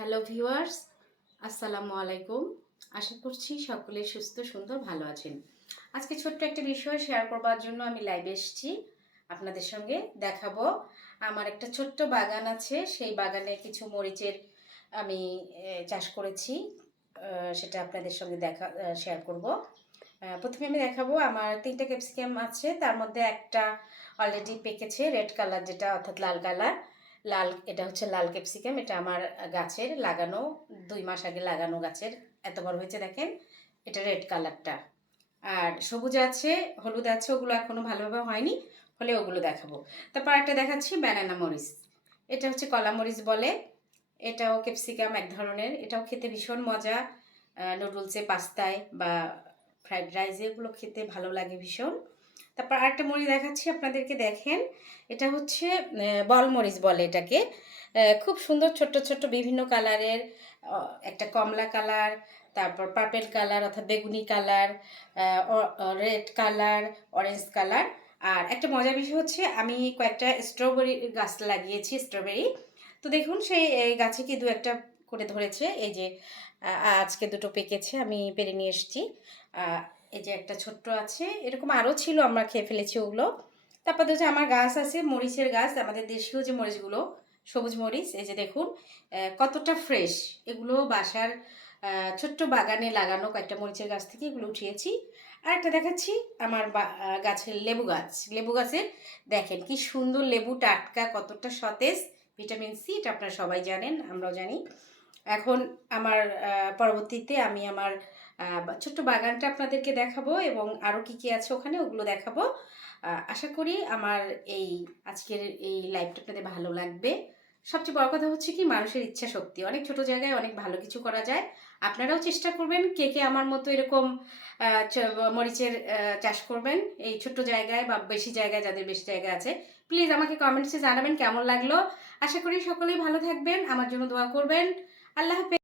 Hello viewers, আসসালামু আলাইকুম। আশা করছি সকলে সুস্থ সুন্দর ভালো আছেন। আজকে ছোট্ট একটা বিষয় শেয়ার করবার জন্য আমি লাইভে এসেছি। আপনাদের সঙ্গে দেখাবো আমার একটা ছোট্ট বাগান আছে, সেই বাগানে কিছু মরিচের আমি চাষ করেছি। সেটা আপনাদের সঙ্গে শেয়ার করব। প্রথমে আমি দেখাবো আমার 3টা ক্যাপসিকাম আছে, তার মধ্যে একটা অলরেডি পেকেছে রেড কালার, যেটা অর্থাৎ লাল কালার। এটা হচ্ছে লাল ক্যাপসিকাম। এটা আমার গাছের লাগানো, 2 মাস আগে লাগানো গাছের, এত বড় হয়েছে দেখেন। এটা রেড কালারটা। আর সবুজ আছে, হলুদ আছে, ওগুলো এখনো ভালোভাবে হয়নি, হলে ওগুলো দেখাবো। তারপর একটা দেখাচ্ছি ব্যানানা মরিচ। এটা হচ্ছে কলা মরিচ বলে। এটাও ক্যাপসিকাম এক ধরনের, এটাও খেতে ভীষণ মজা। নুডলসে, পাস্তায় বা ফ্রাইড রাইসে এগুলো খেতে ভালো লাগে ভীষণ। তারপর আরেকটা মরিচ দেখাচ্ছি আপনাদেরকে, দেখেন। এটা হচ্ছে বল মরিচ বলে এটাকে। খুব সুন্দর ছোট্ট ছোট্ট বিভিন্ন কালারের, একটা কমলা কালার, তারপর পার্পেল কালার অর্থাৎ বেগুনি colour, red colour, orange colour. আর একটা মজার বিষয় হচ্ছে আমি কয়েকটা স্ট্রবেরি গাছ লাগিয়েছি, স্ট্রবেরি। তো দেখুন সেই গাছে কি 2-একটা করে ধরেছে। এই যে আজকে 2টো পেকেছে, আমি পেরে নিয়ে এসেছি। এই যে একটা ছোট্ট আছে, এরকম আরও ছিল, আমরা খেয়ে ফেলেছি ওগুলো। তারপর হচ্ছে আমার গাছ আছে মরিচের গাছ, আমাদের দেশীয় যে মরিচগুলো, সবুজ মরিচ। এই যে দেখুন কতটা ফ্রেশ। এগুলো বাসার ছোট্ট বাগানে লাগানো কয়েকটা মরিচের গাছ থেকে এগুলো উঠিয়েছি। আর একটা দেখাচ্ছি আমার গাছের লেবু গাছ। লেবু গাছের দেখেন কি সুন্দর লেবু, টাটকা, কতটা সতেজ। ভিটামিন সি, এটা আপনারা সবাই জানেন, আমরাও জানি। এখন আমার পরবর্তীতে আমি আমার ছোট্ট বাগানটা আপনাদেরকে দেখাবো এবং আরও কী কী আছে ওখানে ওগুলো দেখাবো। আশা করি আমার এই আজকের এই লাইভটা আপনাদের ভালো লাগবে। সবচেয়ে বড় কথা হচ্ছে কি, মানুষের ইচ্ছা শক্তি, অনেক ছোট জায়গায় অনেক ভালো কিছু করা যায়। আপনারাও চেষ্টা করবেন, কে কে আমার মতো এরকম মরিচের চাষ করবেন এই ছোট্ট জায়গায় বা বেশি জায়গায়, যাদের বেশি জায়গা আছে। প্লিজ আমাকে কমেন্টসে জানাবেন কেমন লাগলো। আশা করি সকলেই ভালো থাকবেন, আমার জন্য দোয়া করবেন। আল্লাহ হাফেজ।